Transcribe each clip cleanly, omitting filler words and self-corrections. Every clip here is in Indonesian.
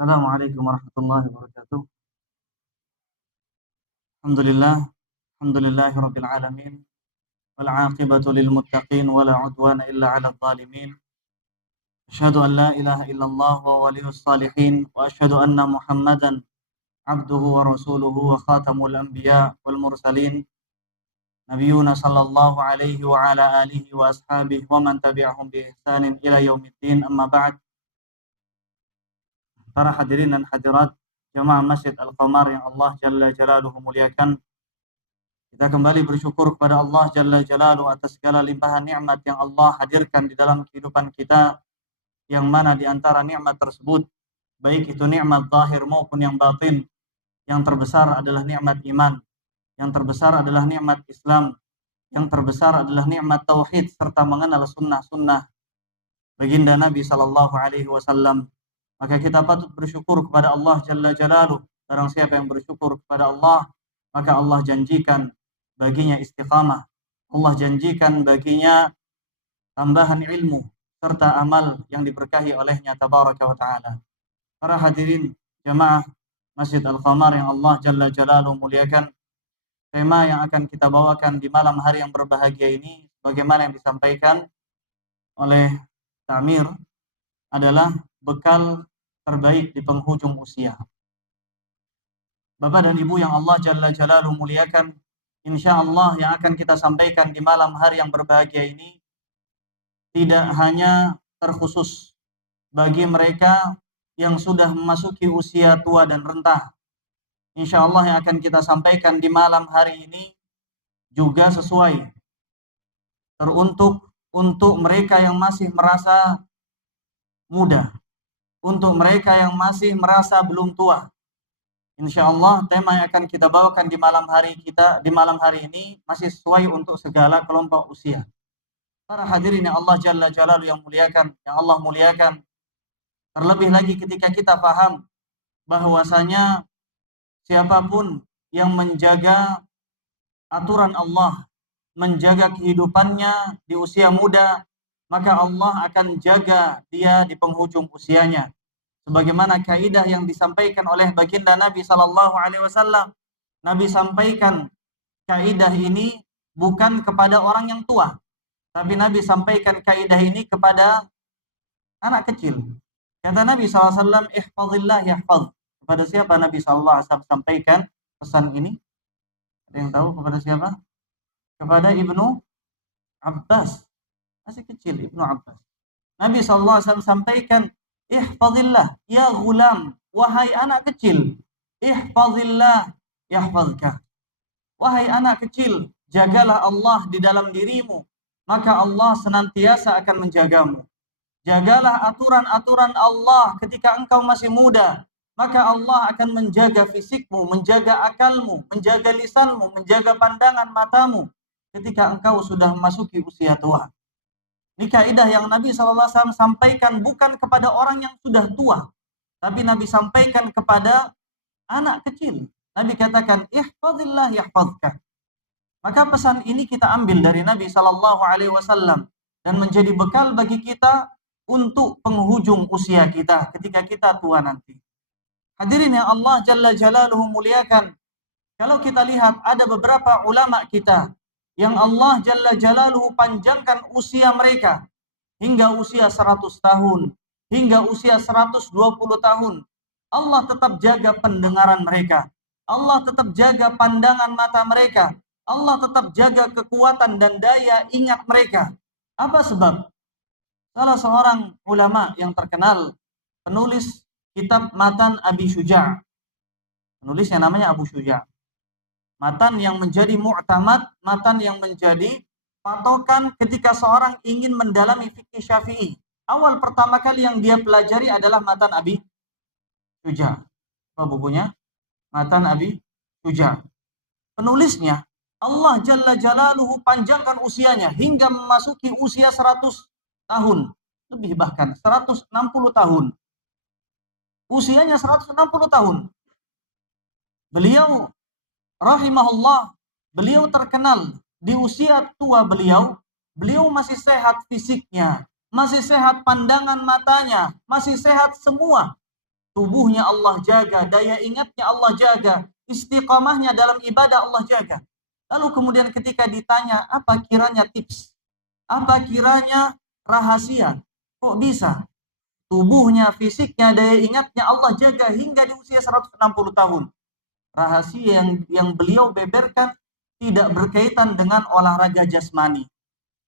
Assalamualaikum warahmatullahi wabarakatuh. Alhamdulillah, alhamdulillahirabbil alamin. Wal 'aqibatu lil muttaqin wa la 'udwana illa 'alal zalimin. Asyhadu an la ilaha illallah wa waliyus salihin wa asyhadu anna Muhammadan 'abduhu wa rasuluhu wa khatamul anbiya wal mursalin. Nabiyuna sallallahu alaihi wa ala alihi wa ashabihi wa man tabi'ahum bi ihsanin ila yaumiddin. Amma ba'd. Para hadirin dan hadirat jamaah Masjid Al-Qamar yang Allah Jalla Jalaluhu muliakan, kita kembali bersyukur kepada Allah Jalla Jalaluhu atas segala limpahan nikmat yang Allah hadirkan di dalam kehidupan kita, yang mana di antara nikmat tersebut, baik itu nikmat zahir maupun yang batin, yang terbesar adalah nikmat iman, yang terbesar adalah nikmat Islam, yang terbesar adalah nikmat tauhid serta mengenal sunnah-sunnah baginda Nabi sallallahu alaihi wasallam. Maka kita patut bersyukur kepada Allah Jalla Jalaluhu. Barang siapa yang bersyukur kepada Allah, maka Allah janjikan baginya istiqamah. Allah janjikan baginya tambahan ilmu serta amal yang diberkahi olehnya tabaraka wa ta'ala. Para hadirin jamaah Masjid Al-Qamar yang Allah Jalla Jalaluhu muliakan, tema yang akan kita bawakan di malam hari yang berbahagia ini, bagaimana yang disampaikan oleh Ta'mir, adalah bekal terbaik di penghujung usia. Bapak dan Ibu yang Allah Jalla Jalaluhu muliakan, insyaallah yang akan kita sampaikan di malam hari yang berbahagia ini tidak hanya terkhusus bagi mereka yang sudah memasuki usia tua dan renta. Insyaallah yang akan kita sampaikan di malam hari ini juga sesuai teruntuk untuk mereka yang masih merasa muda, untuk mereka yang masih merasa belum tua. Insyaallah tema yang akan kita bawakan di malam hari ini masih sesuai untuk segala kelompok usia. Para hadirin yang Allah Jalla Jalaluhu yang Allah muliakan, terlebih lagi ketika kita paham bahwasanya siapapun yang menjaga aturan Allah, menjaga kehidupannya di usia muda, maka Allah akan jaga dia di penghujung usianya. Sebagaimana kaidah yang disampaikan oleh baginda Nabi sallallahu alaihi wasallam. Nabi sampaikan kaidah ini bukan kepada orang yang tua, tapi Nabi sampaikan kaidah ini kepada anak kecil. Kata Nabi sallallahu alaihi wasallam, ihfazillah yahfaz. Kepada siapa Nabi sallallahu alaihi wasallam sampaikan pesan ini? Ada yang tahu kepada siapa? Kepada Ibnu Abbas. Masih kecil Ibnu Abbas. Nabi sallallahu alaihi wasallam sampaikan, ihfazillah ya ghulam, wahai anak kecil, ihfazillah yahfazka. Wahai anak kecil, jagalah Allah di dalam dirimu, maka Allah senantiasa akan menjagamu. Jagalah aturan-aturan Allah ketika engkau masih muda, maka Allah akan menjaga fisikmu, menjaga akalmu, menjaga lisanmu, menjaga pandangan matamu ketika engkau sudah memasuki usia tua. Ini kaidah yang Nabi SAW sampaikan bukan kepada orang yang sudah tua, tapi Nabi sampaikan kepada anak kecil. Nabi katakan, ihfazillah yahfazka. Maka pesan ini kita ambil dari Nabi SAW dan menjadi bekal bagi kita untuk penghujung usia kita ketika kita tua nanti. Hadirin yang Allah Jalla Jalaluhu muliakan, kalau kita lihat ada beberapa ulama kita yang Allah Jalla Jalaluhu panjangkan usia mereka hingga usia 100 tahun, hingga usia 120 tahun. Allah tetap jaga pendengaran mereka. Allah tetap jaga pandangan mata mereka. Allah tetap jaga kekuatan dan daya ingat mereka. Apa sebab? Salah seorang ulama yang terkenal, penulis kitab Matan Abi Syuja'. Penulisnya namanya Abu Syuja'. Matan yang menjadi mu'tamad, matan yang menjadi patokan ketika seorang ingin mendalami fikih Syafi'i. Awal pertama kali yang dia pelajari adalah Matan Abi Syuja'. Apa bukunya? Matan Abi Syuja'. Penulisnya, Allah Jalla Jalaluhu panjangkan usianya hingga memasuki usia 100 tahun. Lebih bahkan 160 tahun. Usianya 160 tahun. Beliau rahimahullah, beliau terkenal di usia tua beliau masih sehat fisiknya, masih sehat pandangan matanya, masih sehat semua. tubuhnya Allah jaga, daya ingatnya Allah jaga, istiqamahnya dalam ibadah Allah jaga. Lalu kemudian ketika ditanya, apa kiranya tips? Apa kiranya rahasia? Kok bisa? Tubuhnya, fisiknya, daya ingatnya Allah jaga hingga di usia 160 tahun. Rahasia yang beliau beberkan tidak berkaitan dengan olahraga jasmani.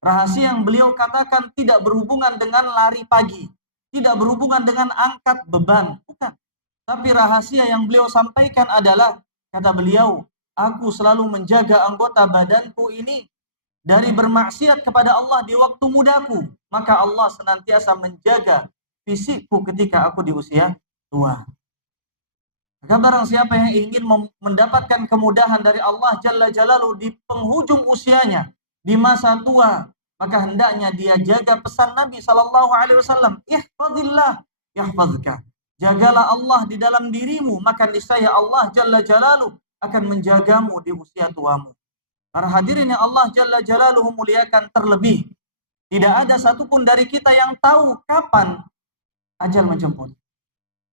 Rahasia yang beliau katakan tidak berhubungan dengan lari pagi, tidak berhubungan dengan angkat beban, bukan. Tapi rahasia yang beliau sampaikan adalah, kata beliau, aku selalu menjaga anggota badanku ini dari bermaksiat kepada Allah di waktu mudaku, maka Allah senantiasa menjaga fisikku ketika aku di usia tua. Maka barang siapa yang ingin mendapatkan kemudahan dari Allah Jalla Jalaluhu di penghujung usianya, di masa tua, maka hendaknya dia jaga pesan Nabi SAW, ihfazillah yahfazka. Jagalah Allah di dalam dirimu, maka niscaya Allah Jalla Jalaluhu akan menjagamu di usia tuamu. Para hadirin yang Allah Jalla Jalaluhu muliakan, terlebih tidak ada satupun dari kita yang tahu kapan ajal menjemput.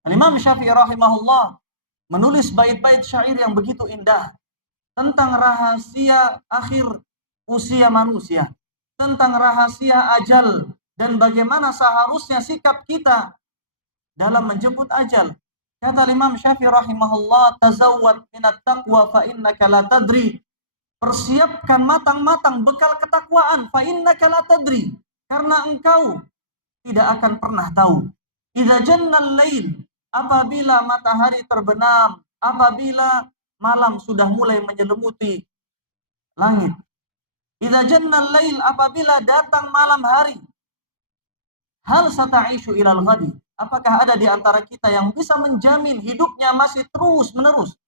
Imam Syafi'i rahimahullah menulis bait-bait syair yang begitu indah tentang rahasia akhir usia manusia, tentang rahasia ajal, dan bagaimana seharusnya sikap kita dalam menjemput ajal. Kata Imam Syafi'i rahimahullah, tazawwad minat taqwa fa innaka la tadri. Persiapkan matang-matang bekal ketakwaan, fa innaka la tadri, karena engkau tidak akan pernah tahu. Idza jannal lail, apabila matahari terbenam, apabila malam sudah mulai menyelimuti langit. Idza jannal lail, apabila datang malam hari. Hal sata'ishu ilal ghadi, apakah ada di antara kita yang bisa menjamin hidupnya masih terus menerus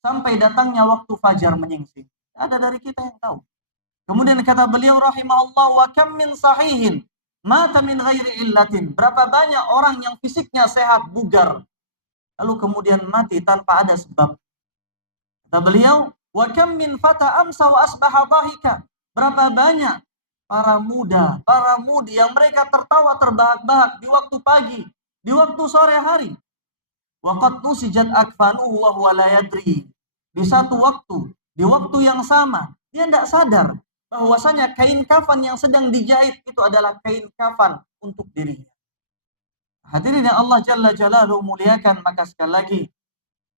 sampai datangnya waktu fajar menyingsing? Ada dari kita yang tahu. Kemudian kata beliau rahimahullah, wa kam min sahihin mata min ghairi illatin. Berapa banyak orang yang fisiknya sehat, bugar, lalu kemudian mati tanpa ada sebab. Kata beliau, wa kam min fata amsa wa asbaha dhahika. Berapa banyak para muda, para mudi yang mereka tertawa terbahak-bahak di waktu pagi, di waktu sore hari. Wa qad nusijat akfanuhu wa huwa la yadri. Di satu waktu, di waktu yang sama, dia tidak sadar bahwasanya kain kafan yang sedang dijahit itu adalah kain kafan untuk dirinya. Hadirin yang Allah Jalla Jalaluhu muliakan, maka sekali lagi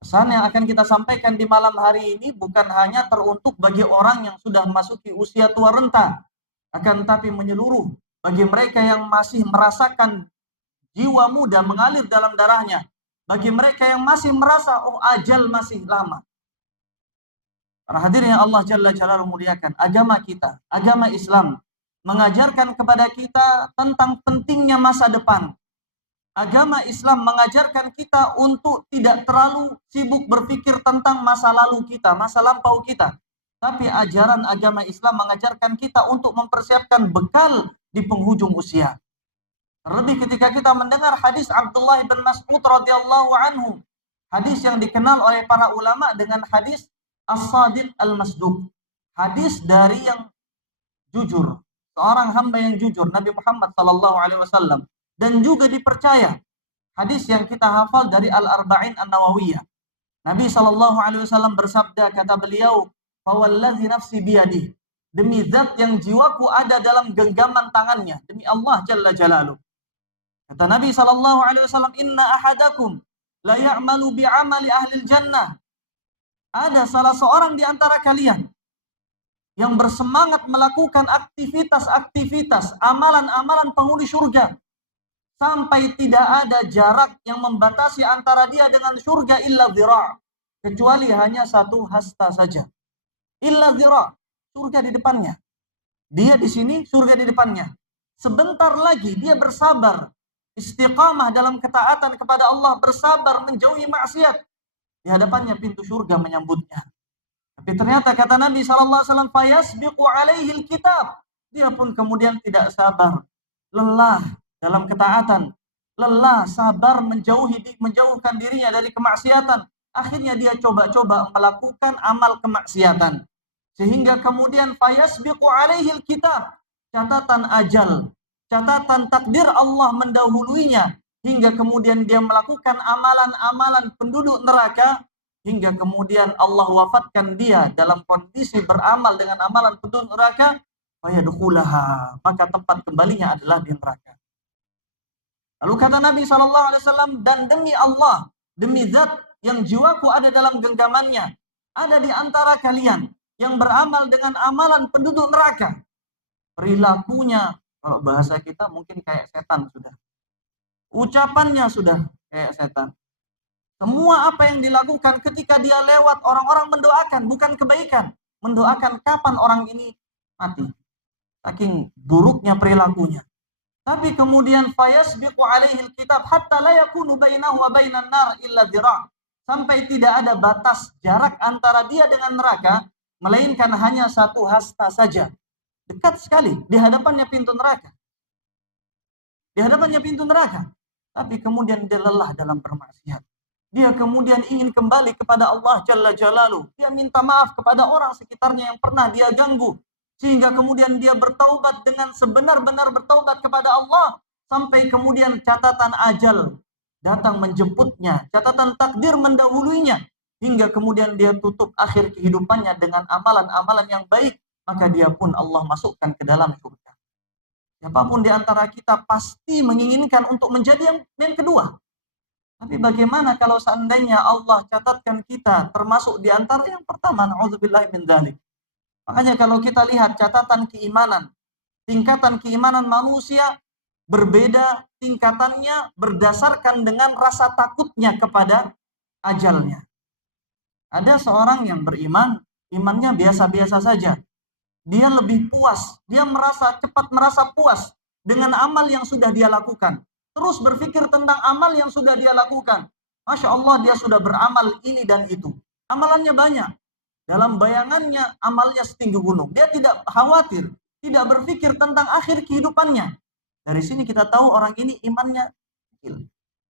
pesan yang akan kita sampaikan di malam hari ini bukan hanya teruntuk bagi orang yang sudah memasuki usia tua renta, akan tetapi menyeluruh bagi mereka yang masih merasakan jiwa muda mengalir dalam darahnya, bagi mereka yang masih merasa ajal masih lama. Para hadirin yang Allah Jalla Jalaluhu muliakan, agama kita, agama Islam mengajarkan kepada kita tentang pentingnya masa depan. Agama Islam mengajarkan kita untuk tidak terlalu sibuk berpikir tentang masa lalu kita, masa lampau kita. Tapi ajaran agama Islam mengajarkan kita untuk mempersiapkan bekal di penghujung usia. Terlebih ketika kita mendengar hadis Abdullah bin Mas'ud radhiyallahu anhu, hadis yang dikenal oleh para ulama dengan hadis As-Sadiq Al-Masduq, hadis dari yang jujur, seorang hamba yang jujur, Nabi Muhammad SAW, dan juga dipercaya. Hadis yang kita hafal dari Al-Arba'in An-Nawawiyah. Nabi SAW bersabda, kata beliau, "Fawallazi nafsi biyadih." Demi zat yang jiwaku ada dalam genggaman tangannya, demi Allah Jalla Jalaluhu. Kata Nabi SAW, "Inna ahadakum la ya'malu bi'amali ahli jannah." Ada salah seorang di antara kalian yang bersemangat melakukan aktivitas-aktivitas, amalan-amalan penghuni surga, sampai tidak ada jarak yang membatasi antara dia dengan surga illa dhira', kecuali hanya satu hasta saja. Illa dhira', surga di depannya. Dia di sini, surga di depannya. Sebentar lagi dia bersabar, istiqamah dalam ketaatan kepada Allah, bersabar menjauhi maksiat. Di hadapannya pintu surga menyambutnya. Tapi ternyata kata Nabi SAW, fayasbiqu alaihil kitab. Dia pun kemudian tidak sabar, lelah dalam ketaatan, lelah sabar menjauhkan dirinya dari kemaksiatan. Akhirnya dia coba-coba melakukan amal kemaksiatan, sehingga kemudian fayasbiqu alaihil kitab, catatan ajal, catatan takdir Allah mendahuluinya, hingga kemudian dia melakukan amalan-amalan penduduk neraka, hingga kemudian Allah wafatkan dia dalam kondisi beramal dengan amalan penduduk neraka, fayadkhulaha, maka tempat kembalinya adalah di neraka. Lalu kata Nabi SAW, dan demi Allah, demi zat yang jiwaku ada dalam genggamannya, ada di antara kalian yang beramal dengan amalan penduduk neraka. Perilakunya, kalau bahasa kita mungkin kayak setan sudah. Ucapannya sudah kayak setan. Semua apa yang dilakukan ketika dia lewat, orang-orang mendoakan, bukan kebaikan. Mendoakan kapan orang ini mati. Saking buruknya perilakunya. Tapi kemudian fayasbiqu alaihi alkitab hatta la yakunu bainahu wa bainan nar illa dhira'. Sampai tidak ada batas jarak antara dia dengan neraka, melainkan hanya satu hasta saja. Dekat sekali di hadapannya pintu neraka. Di hadapannya pintu neraka. Tapi kemudian dia lelah dalam bermaksiat. Dia kemudian ingin kembali kepada Allah Jalla Jalaluh. Dia minta maaf kepada orang sekitarnya yang pernah dia ganggu. Sehingga kemudian dia bertaubat dengan sebenar-benar bertaubat kepada Allah. Sampai kemudian catatan ajal datang menjemputnya. Catatan takdir mendahuluinya. Hingga kemudian dia tutup akhir kehidupannya dengan amalan-amalan yang baik. Maka dia pun Allah masukkan ke dalam surga. Siapapun di antara kita pasti menginginkan untuk menjadi yang kedua. Tapi bagaimana kalau seandainya Allah catatkan kita termasuk di antara yang pertama, na'udzubillahi min dzalik. Makanya kalau kita lihat catatan keimanan, tingkatan keimanan manusia berbeda tingkatannya berdasarkan dengan rasa takutnya kepada ajalnya. Ada seorang yang beriman, imannya biasa-biasa saja. Dia lebih puas, dia cepat merasa puas dengan amal yang sudah dia lakukan. Terus berpikir tentang amal yang sudah dia lakukan. Masya Allah, dia sudah beramal ini dan itu. Amalannya banyak. Dalam bayangannya, amalnya setinggi gunung. Dia tidak khawatir, tidak berpikir tentang akhir kehidupannya. Dari sini kita tahu orang ini imannya kecil.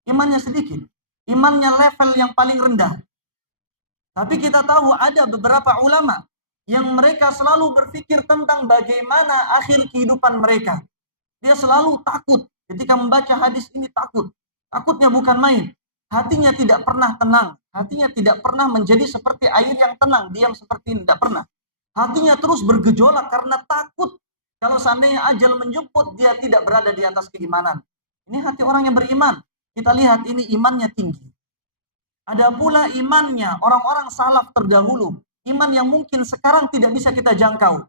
Imannya sedikit. Imannya level yang paling rendah. Tapi kita tahu ada beberapa ulama yang mereka selalu berpikir tentang bagaimana akhir kehidupan mereka. Dia selalu takut. Ketika membaca hadis ini takut. Takutnya bukan main. Hatinya tidak pernah tenang. Hatinya tidak pernah menjadi seperti air yang tenang. Diam seperti ini. Tidak pernah. Hatinya terus bergejolak karena takut. Kalau seandainya ajal menjemput, dia tidak berada di atas keimanan. Ini hati orang yang beriman. Kita lihat ini imannya tinggi. Ada pula imannya orang-orang salaf terdahulu. Iman yang mungkin sekarang tidak bisa kita jangkau.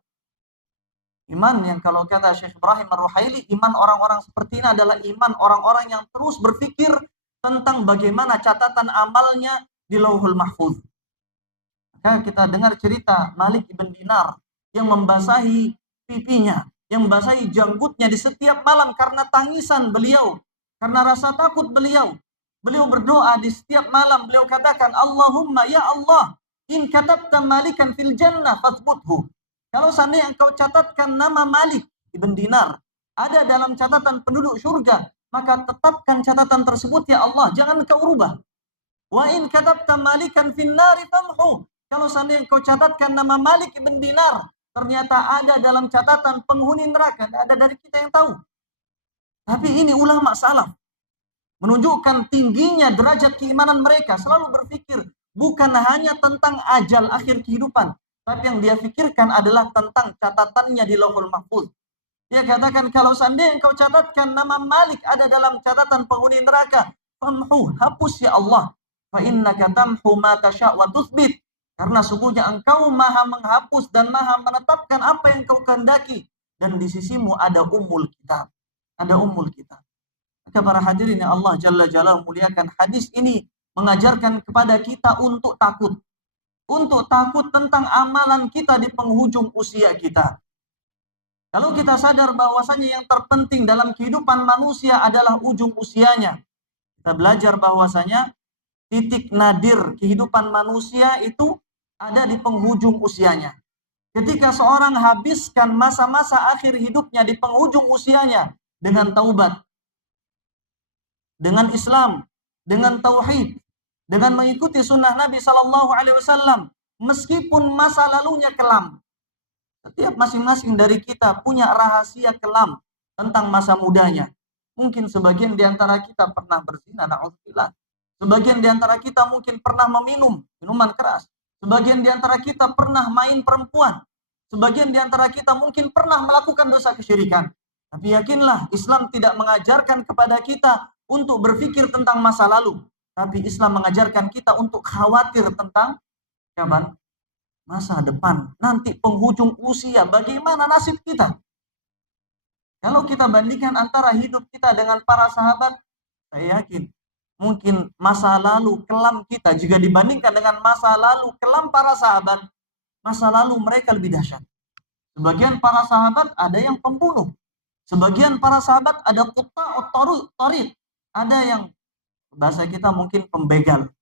Iman yang kalau kata Syekh Ibrahim Ar-Ruhaili, iman orang-orang seperti ini adalah iman orang-orang yang terus berpikir tentang bagaimana catatan amalnya di Lauhul Mahfuz. Maka kita dengar cerita Malik ibn Dinar yang membasahi pipinya, yang membasahi janggutnya di setiap malam karena tangisan beliau, karena rasa takut beliau. Beliau berdoa di setiap malam, beliau katakan, Allahumma ya Allah, in katabta malikan fil jannah fathbuthu. Kalau seandainya engkau catatkan nama Malik ibn Dinar ada dalam catatan penduduk surga, maka tetapkan catatan tersebut ya Allah, jangan engkau rubah. Wa in katabta malikan fin nari famhu. Kalau seandainya engkau catatkan nama Malik ibn Dinar, ternyata ada dalam catatan penghuni neraka, ada dari kita yang tahu. Tapi ini ulama salaf menunjukkan tingginya derajat keimanan mereka, selalu berpikir bukan hanya tentang ajal akhir kehidupan, tapi yang dia pikirkan adalah tentang catatannya di Lauhul Mahfuz. Dia katakan kalau seandainya engkau catatkan nama Malik ada dalam catatan penghuni neraka, famhu, hapus ya Allah. Fa innaka tamhu ma tasya' wa tutsbit. Karena sungguhnya engkau maha menghapus dan maha menetapkan apa yang engkau kehendaki. Dan di sisimu ada ummul kitab. Ada ummul kitab. Maka para hadirin yang Allah Jalla Jalaluhu muliakan, hadis ini mengajarkan kepada kita untuk takut. Untuk takut tentang amalan kita di penghujung usia kita. Kalau kita sadar bahwasanya yang terpenting dalam kehidupan manusia adalah ujung usianya. Kita belajar bahwasanya titik nadir kehidupan manusia itu ada di penghujung usianya. Ketika seorang habiskan masa-masa akhir hidupnya di penghujung usianya dengan taubat, dengan Islam, dengan tauhid, dengan mengikuti sunnah Nabi SAW, meskipun masa lalunya kelam. Setiap masing-masing dari kita punya rahasia kelam tentang masa mudanya. Mungkin sebagian di antara kita pernah berzina, na'udzubillah. Sebagian di antara kita mungkin pernah meminum minuman keras. Sebagian di antara kita pernah main perempuan. Sebagian di antara kita mungkin pernah melakukan dosa kesyirikan. Tapi yakinlah, Islam tidak mengajarkan kepada kita untuk berpikir tentang masa lalu. Tapi Islam mengajarkan kita untuk khawatir tentang kapan? Masa depan. Nanti penghujung usia, bagaimana nasib kita? Kalau kita bandingkan antara hidup kita dengan para sahabat, saya yakin mungkin masa lalu kelam kita jika dibandingkan dengan masa lalu kelam para sahabat, masa lalu mereka lebih dahsyat. Sebagian para sahabat ada yang pembunuh. Sebagian para sahabat ada qutta'ut thariq. Ada yang bahasa kita mungkin pembegal.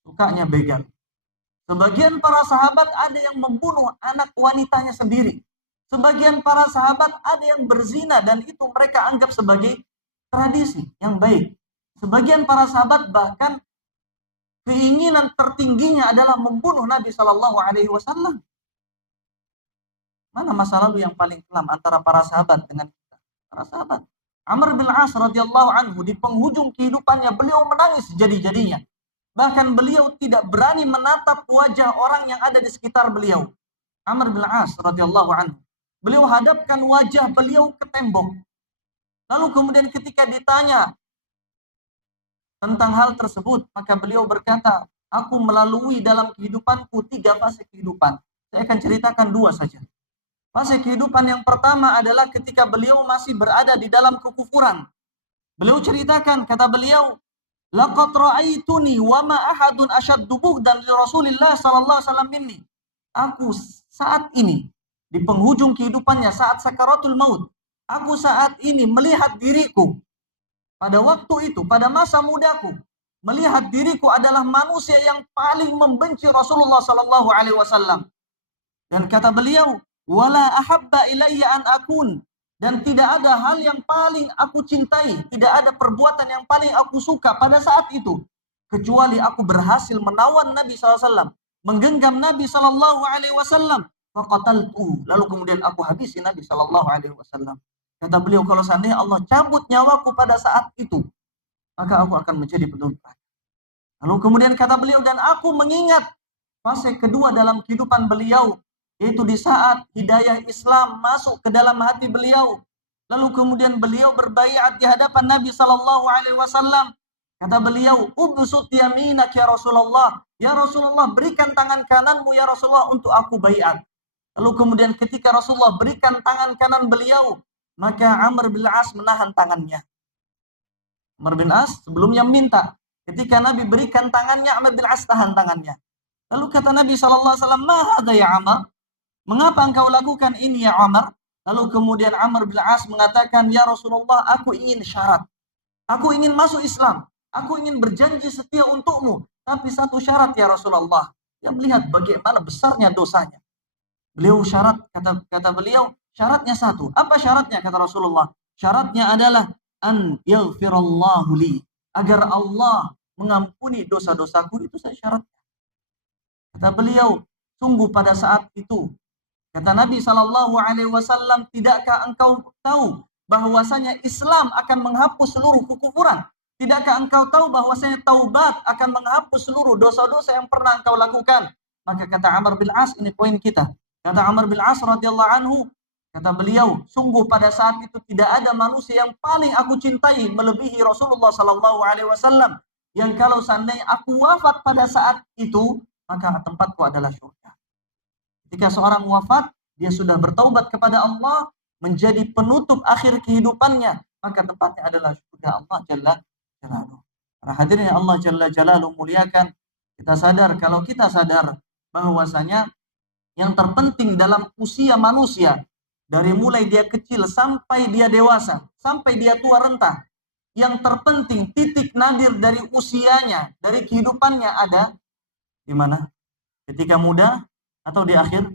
Sukanya begal. Sebagian para sahabat ada yang membunuh anak wanitanya sendiri. Sebagian para sahabat ada yang berzina dan itu mereka anggap sebagai tradisi yang baik. Sebagian para sahabat bahkan keinginan tertingginya adalah membunuh Nabi Shallallahu Alaihi Wasallam. Mana masa lalu yang paling kelam antara para sahabat dengan kita? Para sahabat. Amr bin As radhiyallahu anhu di penghujung kehidupannya beliau menangis jadi-jadinya. Bahkan beliau tidak berani menatap wajah orang yang ada di sekitar beliau. Amr bin As radhiyallahu anhu. Beliau hadapkan wajah beliau ke tembok. Lalu kemudian ketika ditanya tentang hal tersebut, maka beliau berkata, aku melalui dalam kehidupanku 3 fase kehidupan. Saya akan ceritakan 2 saja. Fase kehidupan yang pertama adalah ketika beliau masih berada di dalam kekufuran. Beliau ceritakan, kata beliau, laqad ra'aituni wa ma ahadun ashaddu bughdan li Rasulillah sallallahu alaihi wasallam minni. Aku saat ini di penghujung kehidupannya, saat sakaratul maut, aku saat ini melihat diriku pada waktu itu, pada masa mudaku, melihat diriku adalah manusia yang paling membenci Rasulullah sallallahu alaihi wasallam. Dan kata beliau, wala ahabba ilayya an akun, dan tidak ada hal yang paling aku cintai, tidak ada perbuatan yang paling aku suka pada saat itu kecuali aku berhasil menawan Nabi SAW, menggenggam Nabi SAW, faqataltu, lalu kemudian aku habisi Nabi SAW. Kata beliau, kalau seandainya Allah cabut nyawaku pada saat itu, maka aku akan menjadi penduduk. Lalu kemudian kata beliau, dan aku mengingat fase kedua dalam kehidupan beliau, yaitu di saat hidayah Islam masuk ke dalam hati beliau. Lalu kemudian beliau berbaiat di hadapan Nabi SAW. Kata beliau, ubsut yaminak ya Rasulullah. Ya Rasulullah, berikan tangan kananmu ya Rasulullah untuk aku baiat. Lalu kemudian ketika Rasulullah berikan tangan kanan beliau, maka Amr bin As menahan tangannya. Amr bin As sebelumnya minta. Ketika Nabi berikan tangannya, Amr bin As tahan tangannya. Lalu kata Nabi SAW, ma hadza ya Amr? Mengapa engkau lakukan ini ya Amr? Lalu kemudian Amr bin As mengatakan, ya Rasulullah, aku ingin syarat. Aku ingin masuk Islam. Aku ingin berjanji setia untukmu. Tapi satu syarat ya Rasulullah. Dia melihat bagaimana besarnya dosanya. Beliau syarat, kata beliau, syaratnya satu. Apa syaratnya, kata Rasulullah? Syaratnya adalah an yaghfirallahu li, agar Allah mengampuni dosa-dosaku, itu saya syaratnya. Kata beliau, sungguh pada saat itu, kata Nabi SAW, tidakkah engkau tahu bahwasanya Islam akan menghapus seluruh kekufuran? Tidakkah engkau tahu bahwasanya taubat akan menghapus seluruh dosa-dosa yang pernah engkau lakukan? Maka kata Amr bin As, ini poin kita. Kata Amr bin As radhiyallahu anhu, kata beliau, sungguh pada saat itu tidak ada manusia yang paling aku cintai melebihi Rasulullah SAW, yang kalau seandainya aku wafat pada saat itu, maka tempatku adalah surga. Ketika seorang wafat, dia sudah bertaubat kepada Allah, menjadi penutup akhir kehidupannya, maka tempatnya adalah surga Allah Jalla Jalaluhu. Para hadirin Allah Jalla Jalaluhu muliakan, kita sadar, kalau kita sadar bahwasanya yang terpenting dalam usia manusia, dari mulai dia kecil sampai dia dewasa, sampai dia tua renta, yang terpenting titik nadir dari usianya, dari kehidupannya ada di mana? Ketika muda atau di akhir?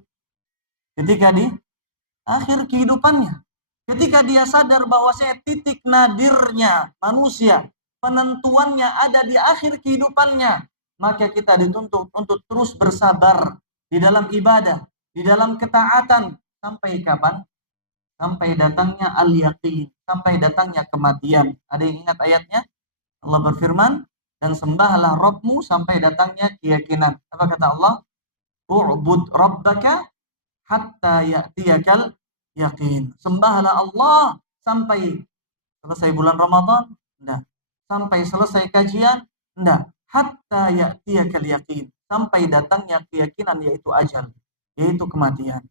Ketika di akhir kehidupannya. Ketika dia sadar bahwasanya titik nadirnya manusia, penentuannya ada di akhir kehidupannya, maka kita dituntut untuk terus bersabar di dalam ibadah, di dalam ketaatan, sampai kapan? sampai datangnya al-yaqin, sampai datangnya kematian. Ada yang ingat ayatnya? Allah berfirman, dan sembahlah Rabbmu sampai datangnya keyakinan. Apa kata Allah? U'bud rabbaka hatta ya'tiyakal yaqin. Sembahlah Allah sampai selesai bulan Ramadan? Enggak. Sampai selesai kajian? Enggak. Hatta ya'tiyakal yaqin. Sampai datangnya keyakinan, yaitu ajal, yaitu kematian.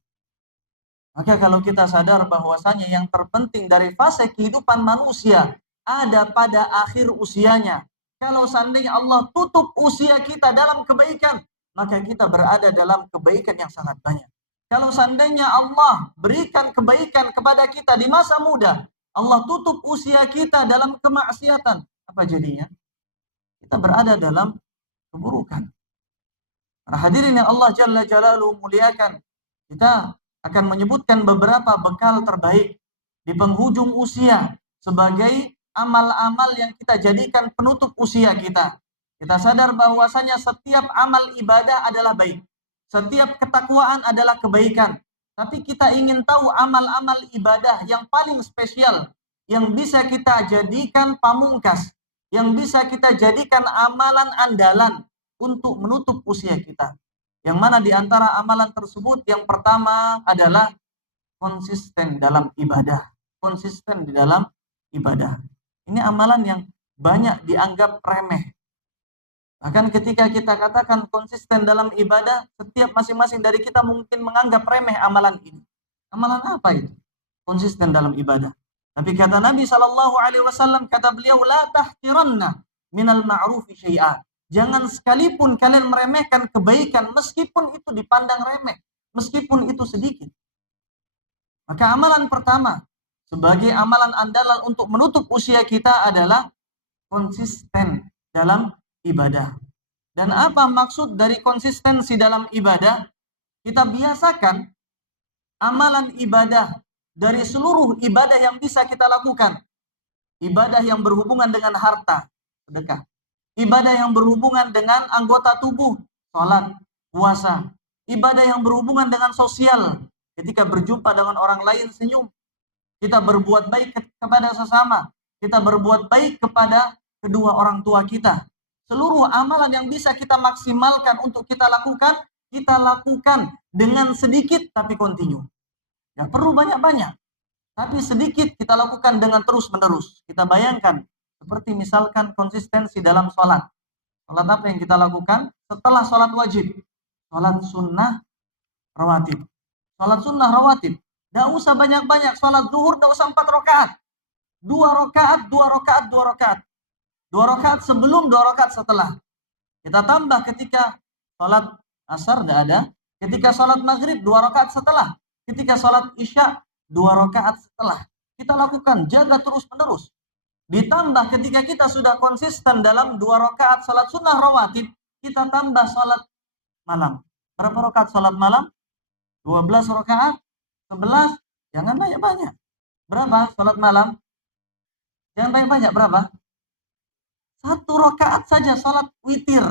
Maka kalau kita sadar bahwasanya yang terpenting dari fase kehidupan manusia ada pada akhir usianya. Kalau seandainya Allah tutup usia kita dalam kebaikan, maka kita berada dalam kebaikan yang sangat banyak. Kalau seandainya Allah berikan kebaikan kepada kita di masa muda, Allah tutup usia kita dalam kemaksiatan, apa jadinya? Kita berada dalam keburukan. Para hadirin yang Allah Jalla Jalaluhu muliakan, kita akan menyebutkan beberapa bekal terbaik di penghujung usia sebagai amal-amal yang kita jadikan penutup usia kita. Kita sadar bahwasanya setiap amal ibadah adalah baik. Setiap ketakwaan adalah kebaikan. Tapi kita ingin tahu amal-amal ibadah yang paling spesial, yang bisa kita jadikan pamungkas, yang bisa kita jadikan amalan andalan untuk menutup usia kita. Yang mana di antara amalan tersebut yang pertama adalah konsisten dalam ibadah. Konsisten di dalam ibadah. Ini amalan yang banyak dianggap remeh. Bahkan ketika kita katakan konsisten dalam ibadah, setiap masing-masing dari kita mungkin menganggap remeh amalan ini. Amalan apa itu? Konsisten dalam ibadah. Tapi kata Nabi SAW, kata beliau, la tahtiranna minal ma'rufi syai'a. Jangan sekalipun kalian meremehkan kebaikan meskipun itu dipandang remeh, meskipun itu sedikit. Maka amalan pertama sebagai amalan andalan untuk menutup usia kita adalah konsisten dalam ibadah. Dan apa maksud dari konsistensi dalam ibadah? Kita biasakan amalan ibadah dari seluruh ibadah yang bisa kita lakukan. Ibadah yang berhubungan dengan harta, sedekah. Ibadah yang berhubungan dengan anggota tubuh, sholat, puasa. Ibadah yang berhubungan dengan sosial, ketika berjumpa dengan orang lain senyum. Kita berbuat baik kepada sesama. Kita berbuat baik kepada kedua orang tua kita. Seluruh amalan yang bisa kita maksimalkan untuk kita lakukan dengan sedikit tapi kontinu. Gak perlu banyak-banyak, tapi sedikit kita lakukan dengan terus-menerus. Kita bayangkan, seperti misalkan konsistensi dalam sholat. Sholat apa yang kita lakukan? Setelah sholat wajib, sholat sunnah rawatib. Sholat sunnah rawatib. Tidak usah banyak-banyak. Sholat zuhur tidak usah 4 rakaat. 2 rakaat, 2 rakaat, 2 rakaat. 2 rakaat sebelum, 2 rakaat setelah. Kita tambah ketika sholat asar tidak ada. Ketika sholat maghrib 2 rakaat setelah. Ketika sholat isya 2 rakaat setelah. Kita lakukan, jaga terus-menerus. Ditambah ketika kita sudah konsisten dalam 2 rakaat salat sunnah rawatib, kita tambah salat malam. Berapa rakaat salat malam? 12 rakaat, 11, jangan banyak-banyak. Berapa salat malam? Jangan banyak-banyak, berapa? 1 rakaat saja salat witir.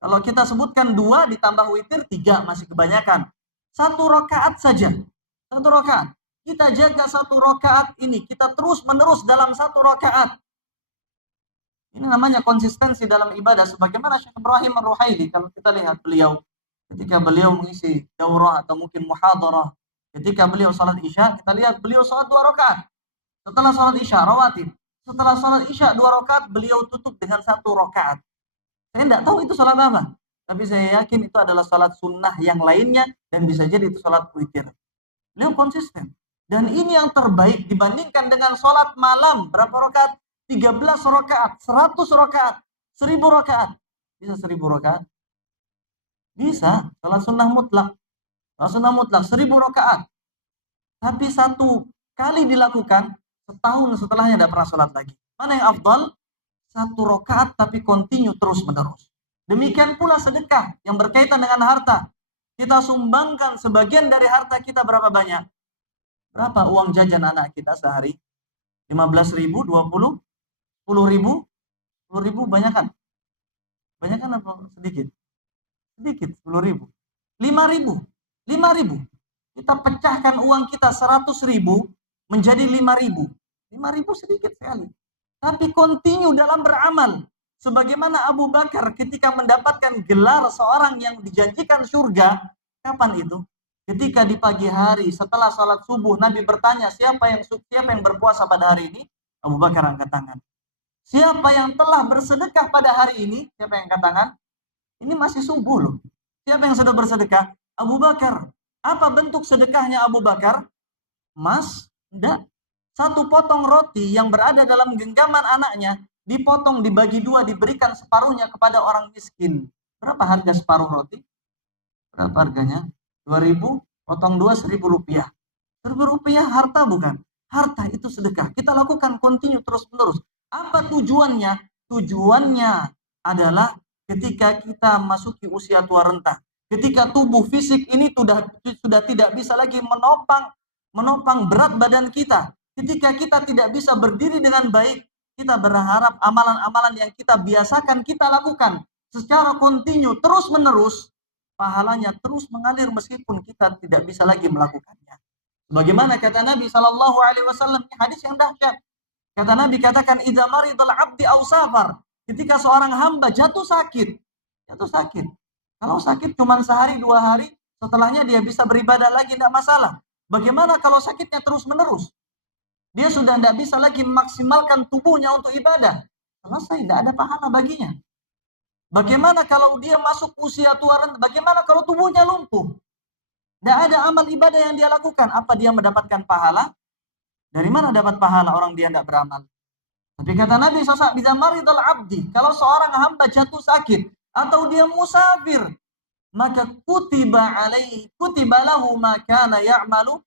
Kalau kita sebutkan 2 ditambah witir 3 masih kebanyakan. 1 rakaat saja. 1 rakaat. Kita jaga 1 rakaat ini. Kita terus menerus dalam 1 rakaat. Ini namanya konsistensi dalam ibadah. Sebagaimana Syekh Ibrahim Ar-Ruhaili. Kalau kita lihat beliau. Ketika beliau mengisi daurah atau mungkin muhadarah. Ketika beliau salat isya. Kita lihat beliau salat 2 rakaat. Setelah salat isya rawatib. Setelah salat isya 2 rakaat. Beliau tutup dengan 1 rakaat. Saya tidak tahu itu salat apa. Tapi saya yakin itu adalah salat sunnah yang lainnya. Dan bisa jadi itu salat witir. Beliau konsisten. Dan ini yang terbaik dibandingkan dengan sholat malam. Berapa rakaat? 13 rakaat, 100 rakaat, 1000 rakaat. Bisa 1000 rakaat? Bisa. Sholat sunnah mutlak. Sholat sunnah mutlak, 1000 rakaat. Tapi 1 kali dilakukan, setahun setelahnya tidak pernah sholat lagi. Mana yang afdal? 1 rakaat tapi kontinu terus menerus. Demikian pula sedekah yang berkaitan dengan harta. Kita sumbangkan sebagian dari harta kita berapa banyak? Berapa uang jajan anak kita sehari? 15.000, 20, 10.000, 10.000 banyakan? Banyakan atau sedikit? Sedikit, 10.000. 5.000, 5.000. Kita pecahkan uang kita 100.000, menjadi 5.000. 5.000 sedikit sekali. Tapi continue dalam beramal. Sebagaimana Abu Bakar ketika mendapatkan gelar seorang yang dijanjikan surga, kapan itu? Ketika di pagi hari setelah salat subuh Nabi bertanya siapa yang berpuasa pada hari ini? Abu Bakar angkat tangan. Siapa yang telah bersedekah pada hari ini? Siapa yang angkat tangan? Ini masih subuh loh. Siapa yang sudah bersedekah? Abu Bakar. Apa bentuk sedekahnya Abu Bakar? Mas, enggak. Satu potong roti yang berada dalam genggaman anaknya dipotong, dibagi dua, diberikan separuhnya kepada orang miskin. Berapa harga separuh roti? Berapa harganya? 2.000, potong 2, 1.000 rupiah. 1.000 rupiah harta bukan? Harta itu sedekah. Kita lakukan continue terus-menerus. Apa tujuannya? Tujuannya adalah ketika kita masuki usia tua renta. Ketika tubuh fisik ini sudah tidak bisa lagi menopang berat badan kita. Ketika kita tidak bisa berdiri dengan baik, kita berharap amalan-amalan yang kita biasakan kita lakukan secara kontinu terus-menerus, pahalanya terus mengalir meskipun kita tidak bisa lagi melakukannya. Bagaimana kata Nabi Shallallahu Alaihi Wasallam, hadis yang dahsyat. Kata Nabi, katakan idza maridul abdi aw safar, ketika seorang hamba jatuh sakit. Kalau sakit cuma sehari 2 hari, setelahnya dia bisa beribadah lagi, tidak masalah. Bagaimana kalau sakitnya terus-menerus? Dia sudah tidak bisa lagi memaksimalkan tubuhnya untuk ibadah. Selesai, tidak ada pahala baginya. Bagaimana kalau dia masuk usia tua renta? Bagaimana kalau tubuhnya lumpuh? Tidak ada amal ibadah yang dia lakukan. Apa dia mendapatkan pahala? Dari mana dapat pahala orang dia tidak beramal? Tapi kata Nabi SAW, bisa maridul abdi. Kalau seorang hamba jatuh sakit atau dia musafir, maka kutiba lahu ma kana ya'malu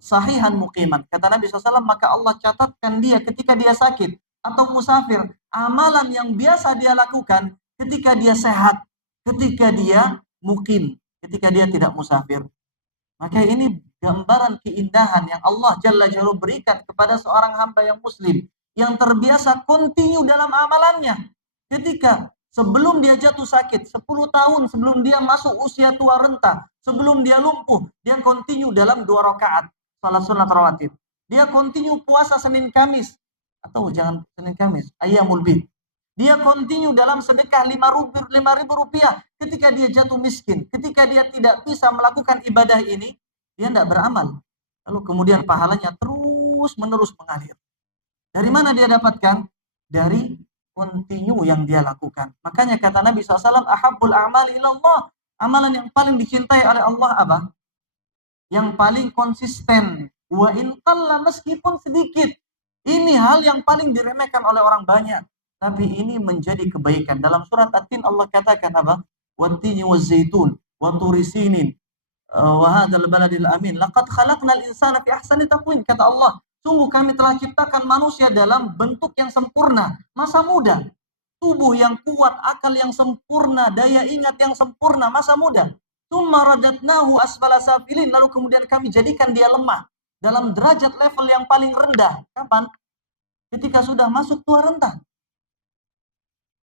sahihan muqiman. Kata Nabi SAW, maka Allah catatkan dia ketika dia sakit atau musafir, amalan yang biasa dia lakukan ketika dia sehat, ketika dia mukim, ketika dia tidak musafir. Maka ini gambaran keindahan yang Allah Jalla Jalaluhu berikan kepada seorang hamba yang muslim, yang terbiasa kontinu dalam amalannya. Ketika sebelum dia jatuh sakit, 10 tahun sebelum dia masuk usia tua renta, sebelum dia lumpuh, dia kontinu dalam 2 rakaat salat sunat rawatib. Dia kontinu puasa Senin Kamis, atau jangan Senin Kamis, Ayyamul Bid. Dia kontinu dalam sedekah 5.000 rupiah ketika dia jatuh miskin. Ketika dia tidak bisa melakukan ibadah ini, dia tidak beramal. Lalu kemudian pahalanya terus menerus mengalir. Dari mana dia dapatkan? Dari kontinu yang dia lakukan. Makanya kata Nabi SAW, ahabbul a'mali ilallah. Amalan yang paling dicintai oleh Allah apa? Yang paling konsisten. Wa in qalla, meskipun sedikit. Ini hal yang paling diremehkan oleh orang banyak. Tapi ini menjadi kebaikan. Dalam surat At-Tin Allah katakan apa? Wattini wazzaitun, wa turi sinin, wa hadzal baladil amin. Laqad khalaqnal insana fi ahsani taqwim. Kata Allah, sungguh kami telah ciptakan manusia dalam bentuk yang sempurna, masa muda. Tubuh yang kuat, akal yang sempurna, daya ingat yang sempurna, masa muda. Tsumma radadnahu asfala safilin. Lalu kemudian kami jadikan dia lemah dalam derajat level yang paling rendah. Kapan? Ketika sudah masuk tua renta.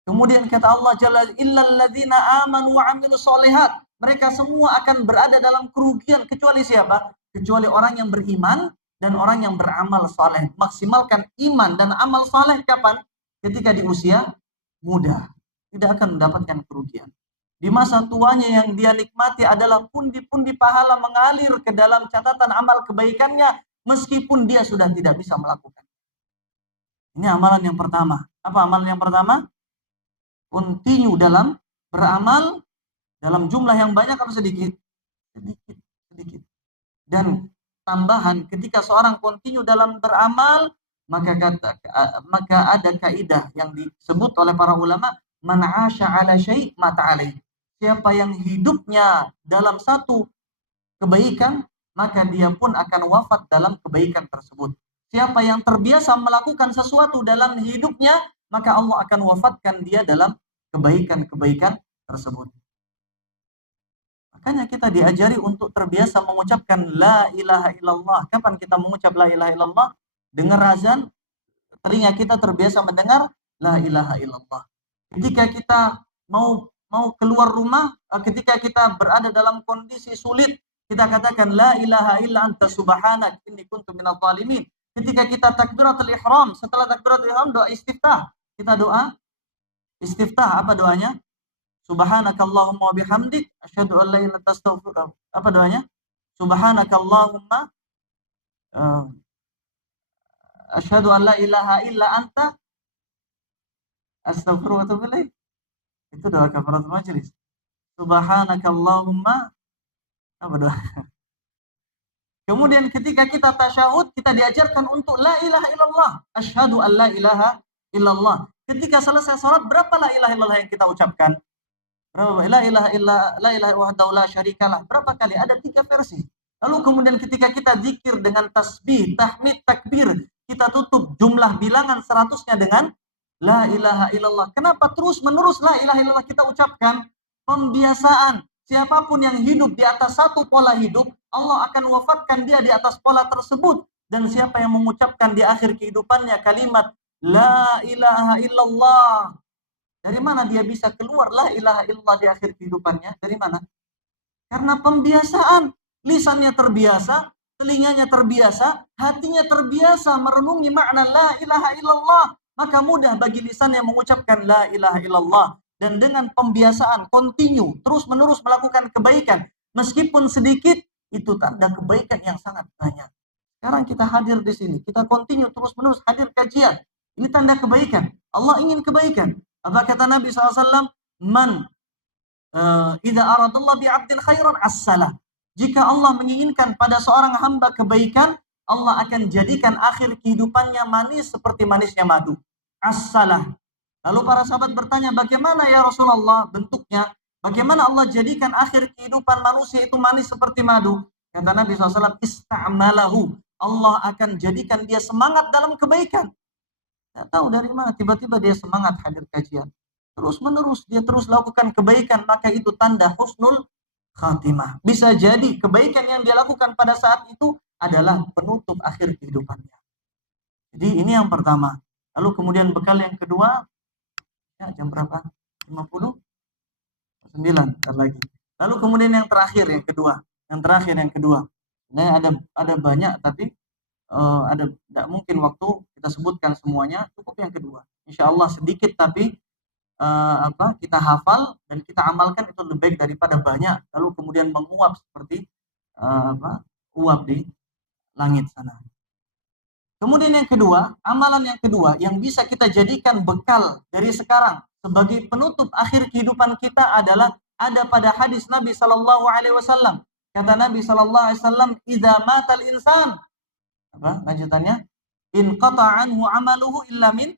Kemudian kata Allah Jalla, illal ladzina amanu wa amilus solihat. Mereka semua akan berada dalam kerugian kecuali siapa? Kecuali orang yang beriman dan orang yang beramal saleh. Maksimalkan iman dan amal saleh kapan? Ketika di usia muda. Tidak akan mendapatkan kerugian. Di masa tuanya yang dia nikmati adalah pundi-pundi pahala mengalir ke dalam catatan amal kebaikannya meskipun dia sudah tidak bisa melakukan. Ini amalan yang pertama. Apa amalan yang pertama? Continue dalam beramal dalam jumlah yang banyak atau sedikit? Sedikit. Dan tambahan, ketika seorang continue dalam beramal, maka ada kaidah yang disebut oleh para ulama, man 'asha 'ala syai' mata 'alaih. Siapa yang hidupnya dalam satu kebaikan, maka dia pun akan wafat dalam kebaikan tersebut. Siapa yang terbiasa melakukan sesuatu dalam hidupnya, maka Allah akan wafatkan dia dalam kebaikan-kebaikan tersebut. Makanya kita diajari untuk terbiasa mengucapkan la ilaha illallah. Kapan kita mengucap la ilaha illallah? Dengar azan, telinga kita terbiasa mendengar la ilaha illallah. Ketika kita mau keluar rumah, ketika kita berada dalam kondisi sulit, kita katakan la ilaha illa anta subhanak inni kuntu minadh dhalimin. Ketika kita takbiratul ihram, setelah takbiratul ihram doa istiftah. Kita doa istiftah, apa doanya? Subhanakallahumma wa bihamdik asyhadu an la ilaha illa anta astaghfiruka. Apa doanya? Subhanakallahumma asyhadu an la ilaha illa anta astaghfiruka wa atubu ilaik. Itu doa kafaratul majelis. Subhanakallahumma, apa doa? Kemudian ketika kita tasyahud, kita diajarkan untuk la ilaha illallah. Asyhadu an la ilaha illallah. Ketika selesai salat, berapa la ilaha illallah yang kita ucapkan? Berapa? La ilaha illa la ilaha wahdahu la syarikalah. Berapa kali? Ada 3 versi. Lalu kemudian ketika kita zikir dengan tasbih, tahmid, takbir, kita tutup jumlah bilangan 100-nya dengan la ilaha illallah. Kenapa terus menerus la ilaha illallah kita ucapkan? Pembiasaan. Siapapun yang hidup di atas satu pola hidup, Allah akan wafatkan dia di atas pola tersebut. Dan siapa yang mengucapkan di akhir kehidupannya kalimat la ilaha illallah, dari mana dia bisa keluar la ilaha illallah di akhir kehidupannya? Dari mana? Karena pembiasaan. Lisannya terbiasa, telinganya terbiasa, hatinya terbiasa merenungi makna la ilaha illallah. Maka mudah bagi lisan yang mengucapkan la ilaha illallah. Dan dengan pembiasaan, continue, terus-menerus melakukan kebaikan. Meskipun sedikit, itu tanda kebaikan yang sangat banyak. Sekarang kita hadir di sini, kita continue terus-menerus hadir kajian. Ini tanda kebaikan. Allah ingin kebaikan. Apa kata Nabi SAW? Man idza aradallahu bi'abdin khairan as-salah. Jika Allah menginginkan pada seorang hamba kebaikan, Allah akan jadikan akhir kehidupannya manis seperti manisnya madu. As-salah. Lalu para sahabat bertanya, bagaimana ya Rasulullah bentuknya? Bagaimana Allah jadikan akhir kehidupan manusia itu manis seperti madu? Kata Nabi SAW, ista'malahu. Allah akan jadikan dia semangat dalam kebaikan. Tidak tahu dari mana, tiba-tiba dia semangat hadir kajian. Terus menerus, dia terus lakukan kebaikan, maka itu tanda husnul khatimah. Bisa jadi kebaikan yang dia lakukan pada saat itu adalah penutup akhir kehidupannya. Jadi ini yang pertama. Lalu kemudian bekal yang kedua, ya, jam berapa? 50? 9, ntar lagi. Lalu kemudian yang terakhir, yang kedua. Nah, ada banyak, tapi tidak mungkin waktu kita sebutkan semuanya. Cukup yang kedua. Insya Allah sedikit, tapi kita hafal dan kita amalkan itu lebih baik daripada banyak. Lalu kemudian menguap seperti uap di langit sana. Kemudian yang kedua, amalan yang kedua yang bisa kita jadikan bekal dari sekarang sebagai penutup akhir kehidupan kita adalah ada pada hadis Nabi Shallallahu Alaihi Wasallam. Kata Nabi Shallallahu Alaihi Wasallam, "Idza matal insan," lanjutannya, "in qata'a anhu amaluhu illa min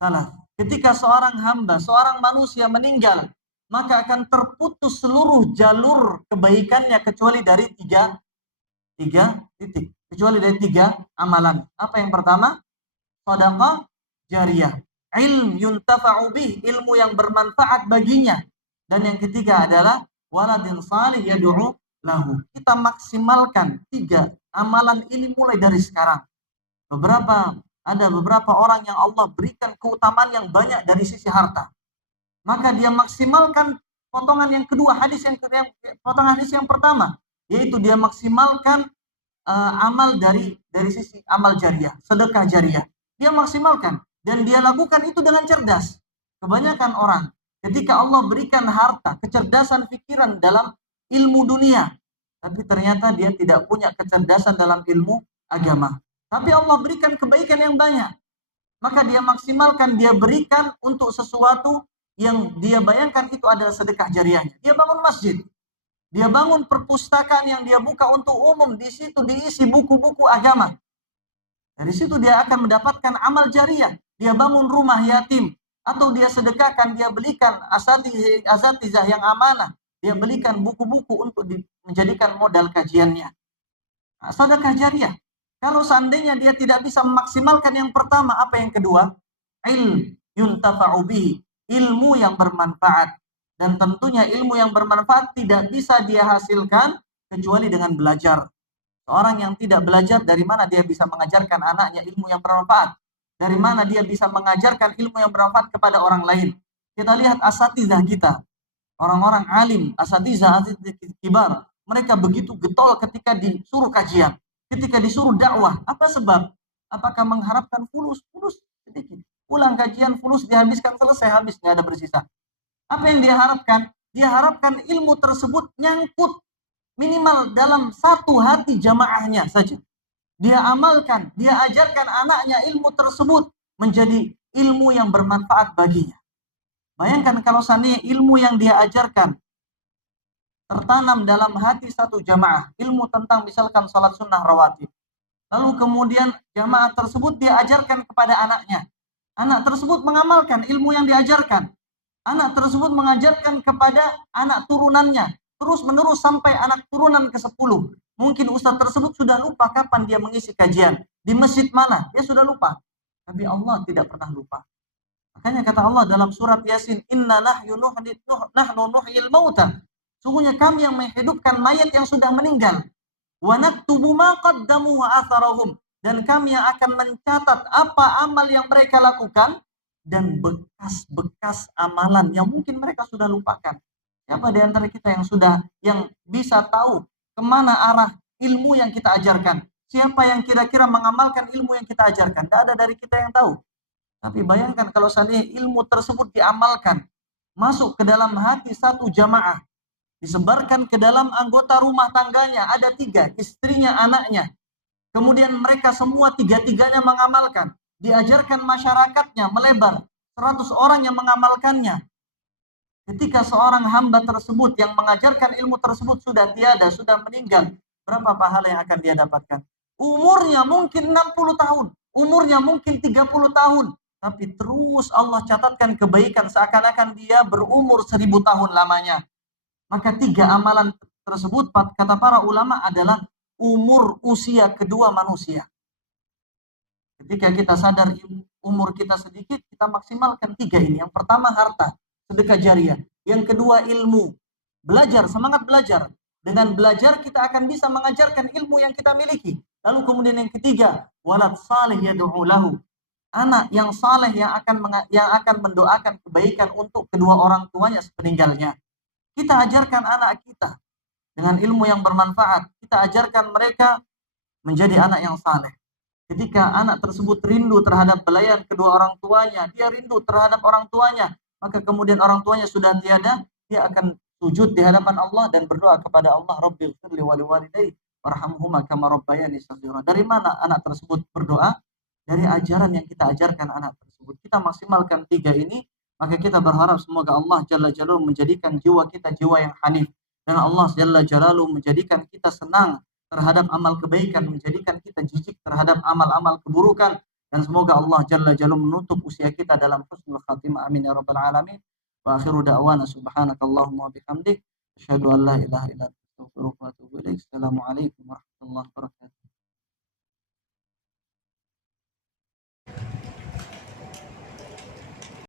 salah." Ketika seorang hamba, seorang manusia meninggal, maka akan terputus seluruh jalur kebaikannya kecuali dari tiga titik. Kecuali dari 3 amalan. Apa yang pertama? Shadaqah jariyah. Ilm yuntafa'u bih, ilmu yang bermanfaat baginya. Dan yang ketiga adalah waladin salih yad'u lahu. Kita maksimalkan 3 amalan ini mulai dari sekarang. Ada beberapa orang yang Allah berikan keutamaan yang banyak dari sisi harta. Maka dia maksimalkan potongan yang kedua, potongan hadis yang pertama, yaitu dia maksimalkan amal dari sisi amal jariah, sedekah jariah. Dia maksimalkan dan dia lakukan itu dengan cerdas. Kebanyakan orang ketika Allah berikan harta, kecerdasan pikiran dalam ilmu dunia, tapi ternyata dia tidak punya kecerdasan dalam ilmu agama. Tapi Allah berikan kebaikan yang banyak. Maka dia maksimalkan, dia berikan untuk sesuatu yang dia bayangkan itu adalah sedekah jariahnya. Dia bangun masjid. Dia bangun perpustakaan yang dia buka untuk umum, di situ diisi buku-buku agama. Dari situ dia akan mendapatkan amal jariah. Dia bangun rumah yatim, atau dia sedekahkan, dia belikan asatizah yang amanah. Dia belikan buku-buku untuk menjadikan modal kajiannya. Sedekah jariah. Kalau seandainya dia tidak bisa memaksimalkan yang pertama, apa yang kedua? Ilm yuntafa'u bihi, ilmu yang bermanfaat. Dan tentunya ilmu yang bermanfaat tidak bisa dia hasilkan kecuali dengan belajar. Seorang yang tidak belajar, dari mana dia bisa mengajarkan anaknya ilmu yang bermanfaat? Dari mana dia bisa mengajarkan ilmu yang bermanfaat kepada orang lain? Kita lihat asatizah kita, orang-orang alim, asatizah kibar, mereka begitu getol ketika disuruh kajian, ketika disuruh dakwah. Apa sebab? Apakah mengharapkan fulus? Fulus sedikit. Pulang kajian, fulus dihabiskan, selesai, habis, nggak ada bersisa. Apa yang dia harapkan? Dia harapkan ilmu tersebut nyangkut minimal dalam satu hati jamaahnya saja. Dia amalkan, dia ajarkan anaknya ilmu tersebut menjadi ilmu yang bermanfaat baginya. Bayangkan kalau seandainya ilmu yang dia ajarkan tertanam dalam hati satu jamaah, ilmu tentang misalkan salat sunnah rawatib. Lalu kemudian jamaah tersebut dia ajarkan kepada anaknya. Anak tersebut mengamalkan ilmu yang diajarkan. Anak tersebut mengajarkan kepada anak turunannya. Terus menerus sampai anak turunan ke-10. Mungkin ustaz tersebut sudah lupa kapan dia mengisi kajian. Di masjid mana, dia sudah lupa. Tapi Allah tidak pernah lupa. Makanya kata Allah dalam surat Yasin, Inna nahnu nuhyil mauta. Sungguhnya kami yang menghidupkan mayat yang sudah meninggal. Wa naktubu ma qaddamu wa atharahum. Dan kami yang akan mencatat apa amal yang mereka lakukan dan bekas-bekas amalan yang mungkin mereka sudah lupakan. Siapa di antara kita yang bisa tahu kemana arah ilmu yang kita ajarkan? Siapa yang kira-kira mengamalkan ilmu yang kita ajarkan? Tidak ada dari kita yang tahu. Tapi bayangkan kalau seandainya ilmu tersebut diamalkan, masuk ke dalam hati satu jamaah, disebarkan ke dalam anggota rumah tangganya, ada 3, istrinya, anaknya. Kemudian mereka semua tiga-tiganya mengamalkan. Diajarkan masyarakatnya melebar. 100 orang yang mengamalkannya. Ketika seorang hamba tersebut yang mengajarkan ilmu tersebut sudah tiada, sudah meninggal, berapa pahala yang akan dia dapatkan? Umurnya mungkin 60 tahun. Umurnya mungkin 30 tahun. Tapi terus Allah catatkan kebaikan seakan-akan dia berumur 1000 tahun lamanya. Maka 3 amalan tersebut, kata para ulama, adalah usia kedua manusia. Ketika kita sadar umur kita sedikit, kita maksimalkan 3 ini. Yang pertama harta, sedekah jariah. Yang kedua ilmu, belajar, semangat belajar. Dengan belajar kita akan bisa mengajarkan ilmu yang kita miliki. Lalu kemudian yang ketiga, walad salih yad'u lahu. Anak yang saleh yang akan mendoakan kebaikan untuk kedua orang tuanya sepeninggalnya. Kita ajarkan anak kita dengan ilmu yang bermanfaat. Kita ajarkan mereka menjadi anak yang saleh. Ketika anak tersebut rindu terhadap belayan kedua orang tuanya, dia rindu terhadap orang tuanya, maka kemudian orang tuanya sudah tiada, dia akan sujud di hadapan Allah dan berdoa kepada Allah, Rabbil firli wa liwalidayya warhamhuma kama rabbayani shaghira. Dari mana anak tersebut berdoa? Dari ajaran yang kita ajarkan anak tersebut. Kita maksimalkan 3 ini, maka kita berharap semoga Allah Jalla Jalaluhu menjadikan jiwa kita jiwa yang hanif. Dan Allah Jalla Jalaluhu menjadikan kita senang terhadap amal kebaikan, menjadikan kita jijik terhadap amal-amal keburukan. Dan semoga Allah Jalla Jalaluhu menutup usia kita dalam husnul khatimah. Amin ya rabbal alamin. Wa akhiru da'wana subhanakallahumma wa bihamdik. Asyhadu an la ilaha illa anta astaghfiruka wa atubu ilaik. Assalamualaikum warahmatullahi wabarakatuh.